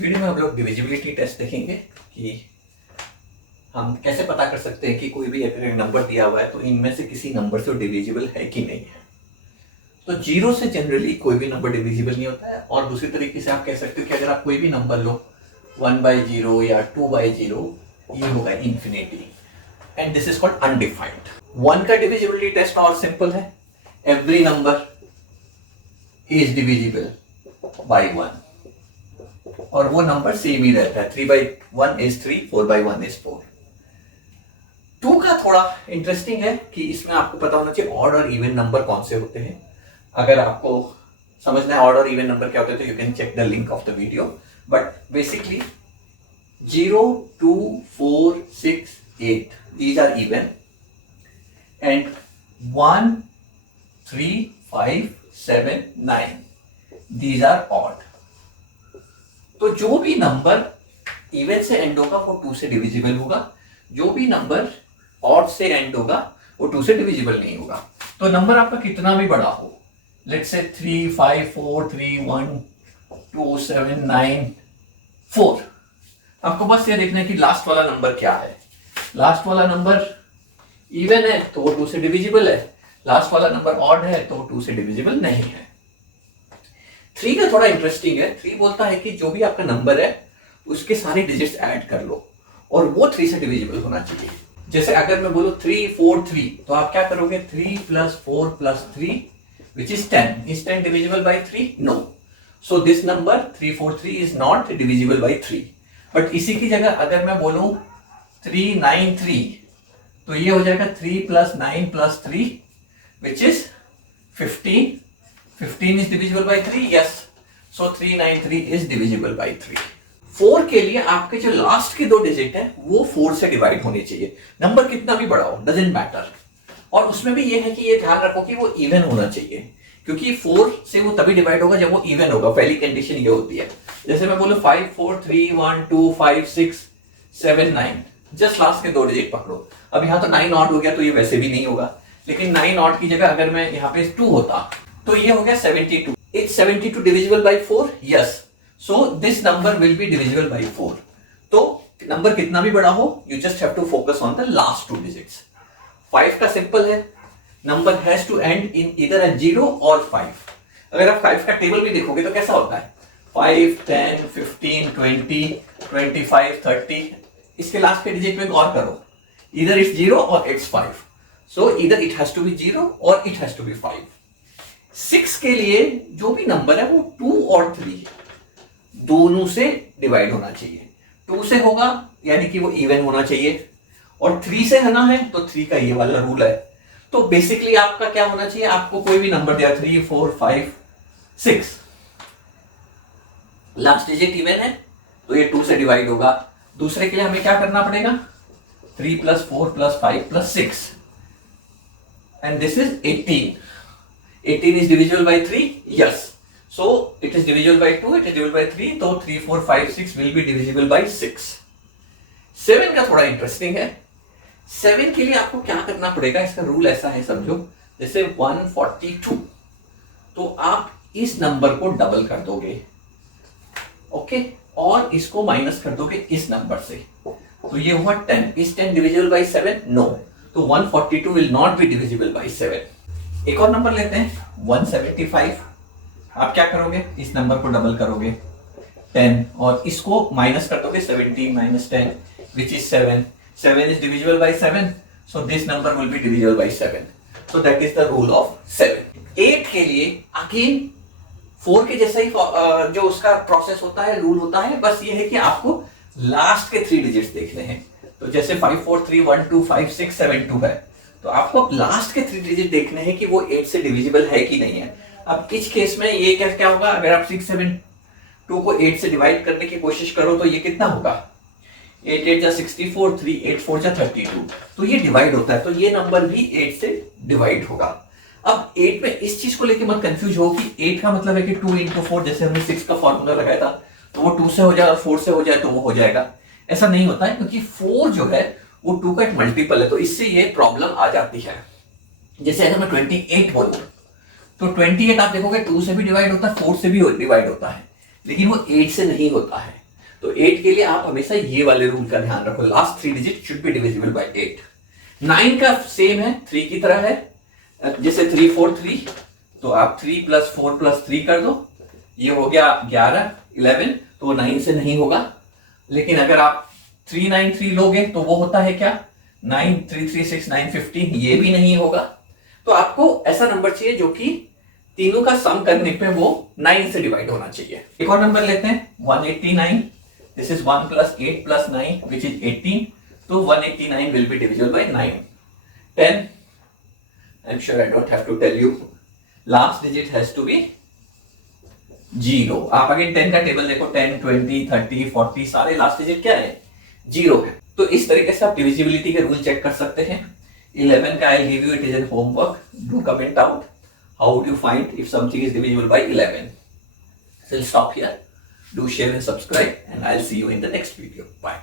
इस वीडियो में हम लोग डिविजिबिलिटी टेस्ट देखेंगे कि हम कैसे पता कर सकते हैं कि कोई भी अगर नंबर दिया हुआ है तो इनमें से किसी नंबर से डिविजिबल है कि नहीं है। तो जीरो से जनरली कोई भी नंबर डिविजिबल नहीं होता है, और दूसरी तरीके से आप कह सकते हो कि अगर आप कोई भी नंबर लो 1/0 या 2/0, ये होगा infinity, and this is called undefined. One का डिविजिबिलिटी टेस्ट और सिंपल है, every number is divisible by 1 और वो नंबर सेम ही रहता है। 3/1 इज 3, 4/1 इज 4। 2 का थोड़ा इंटरेस्टिंग है कि इसमें आपको पता होना चाहिए ऑड और इवन नंबर कौन से होते हैं। अगर आपको समझना है ऑड और इवन नंबर क्या होते हैं तो you can check the link of the video, but basically 0, 2, 4, 6, 8 these are even, and 1, 3, 5, 7, 9 these are odd। तो जो भी नंबर इवन से एंड होगा वो 2 से डिविजिबल होगा, जो भी नंबर ऑड से एंड होगा वो 2 से डिविजिबल नहीं होगा। तो नंबर आपका कितना भी बड़ा हो, लेट्स से 3, 5, 4, 3, 1, 2, 7, 9, 4, आपको बस ये देखना है कि लास्ट वाला नंबर क्या है। लास्ट वाला नंबर इवन है तो वो 2 से डिविजिबल है, लास्ट वाला नंबर ऑड है तो 2 से डिविजिबल नहीं है। 3 का थोड़ा इंटरेस्टिंग है। 3 बोलता है कि जो भी आपका नंबर है उसके सारे डिजिट्स ऐड कर लो और वो 3 से डिविजिबल होना चाहिए। जैसे अगर मैं बोलूं 3, 4, 3 तो आप क्या करोगे, 3 + 4 + 3 which is 10। Is 10 divisible by 3? No. So this number 343 is not divisible by 3। But इसी की जगह अगर मैं बोलूं 393 तो ये हो जाएगा 3 + 9 + 3 which is 15। 15 is divisible by 3, yes, so 393 is divisible by 3। 4 के लिए आपके जो लास्ट के 2 डिजिट है वो 4 से डिवाइड होने चाहिए, नंबर कितना भी बड़ा हो डजंट मैटर। और उसमें भी ये है कि ये ध्यान रखो कि वो इवन होना चाहिए, क्योंकि 4 से वो तभी डिवाइड होगा जब वो इवन होगा। पहली कंडीशन ये होती है। जैसे मैं बोलूं 5, 4, 3, 1, 2, 5, 6, 7, 9, जस्ट लास्ट के 2 डिजिट पकड़ो। अब यहाँ तो 9 ऑड हो गया तो ये वैसे भी नहीं होगा, लेकिन 9 ऑड की जगह अगर मैं यहाँ पे 2 होता तो ये हो गया 72। Is 72 divisible by 4? Yes. So this number will be divisible by 4। तो नंबर कितना भी बड़ा हो, you just have to focus on the last 2 digits। 5 का सिंपल है, number has to end in either a 0 और 5। अगर आप 5 का टेबल भी देखोगे तो कैसा होता है, 5, 10, 15, 20, 25, 30, इसके लास्ट के डिजिट में और करो, ईदर इट्स 0 और it's 5। So either it has to be 0 और इट हैज टू बी 5। 6 के लिए जो भी नंबर है वो 2 और 3 दोनों से डिवाइड होना चाहिए। 2 से होगा यानी कि वो इवन होना चाहिए, और 3 से है ना है तो 3 का ये वाला रूल है। तो बेसिकली आपका क्या होना चाहिए, आपको कोई भी नंबर दिया 3, 4, 5, 6, लास्ट डिजिट इवन है तो ये 2 से डिवाइड होगा। दूसरे के लिए हमें क्या करना पड़ेगा, 3 + 4 + 5 + 6, and this is 18। 18 is divisible by 3? Yes. So it is divisible by 2, it is divisible by 3, so 3, 4, 5, 6 will be divisible by 6। 7 का थोड़ा इंटरेस्टिंग है। 7 के लिए आपको क्या करना पड़ेगा, इसका रूल ऐसा है समझो, जैसे 142 तो आप इस नंबर को डबल कर दोगे, ओके, और इसको माइनस कर दोगे इस नंबर से, तो ये हुआ 10। Is 10 divisible by 7? No। तो 142 will not be divisible by 7। एक और नंबर लेते हैं 175। आप क्या करोगे, इस नंबर को डबल करोगे 10 और इसको माइनस कर दोगे 17 - 10 which is 7। 7 is divisible by 7, so this number will be divisible by 7। so that is the rule of 7। 8 के लिए अगेन 4 के जैसा ही जो उसका प्रोसेस होता है, रूल होता है, बस ये है कि आपको लास्ट के 3 डिजिट्स देखने हैं। तो जैसे 5, 4, 3, 1, 2, 5, 6, 7, 2 है, तो आपको लास्ट के 3 डिजिट देखने हैं कि वो 8 से डिविजिबल है कि नहीं है। अब इस केस में ये क्या होगा, अगर आप 6, 7, 2 को 8 से डिवाइड करने की कोशिश करो तो ये कितना होगा, 8, 8 जा 64, 3, 8, 4 जा 32, तो ये डिवाइड होता है, तो ये नंबर भी 8 से डिवाइड होगा। अब 8 में इस चीज को लेके मत कंफ्यूज हो कि 8 का मतलब है कि 2 × 4, जैसे हमने 6 का फॉर्मूला लगाया था तो वो 2 से हो जाए और 4 से हो जाए तो वो हो जाएगा। ऐसा नहीं होता है, क्योंकि 4 जो है वो 2 का एक मल्टीपल है, तो इससे ये प्रॉब्लम आ जाती है। जैसे अगर मैं 28 बोलूं तो 28 आप देखोगे 2 से भी डिवाइड होता है, 4 से भी डिवाइड होता है, लेकिन वो 8 से नहीं होता है। तो 8 के लिए आप हमेशा ये वाले रूल का ध्यान रखो, last 3 digit should be divisible bye 8। 9 का सेम है, 3 की तरह है, जैसे 3 4 3, तो आप 3 + 4 + 3 कर दो, ये हो गया 11 11, तो वो 9 से नहीं होगा। लेकिन अगर आप 3 9 3 लोगे तो वो होता है क्या, 9 3 3 6 9 15, ये भी नहीं होगा। तो आपको ऐसा नंबर चाहिए जो कि तीनों का सम करने पे वो 9 से डिवाइड होना चाहिए। एक और नंबर लेते हैं 189, दिस इज 1 + 8 + 9 विच इज 18, तो 189 will be divisible by 9। 10, I am sure I don't have to tell you, last digit has to be 0। आप अगेन 10 का टेबल देखो, 10 20 30 40 सारे लास्ट डिजिट क्या है, 0 है। तो इस तरीके से आप डिविजिबिलिटी के रूल चेक कर सकते हैं। 11 का I give you, it is an homework, do comment out how would you find if something is divisible by 11. So I'll stop here. Do share and subscribe, and I'll see you in the next video. Bye.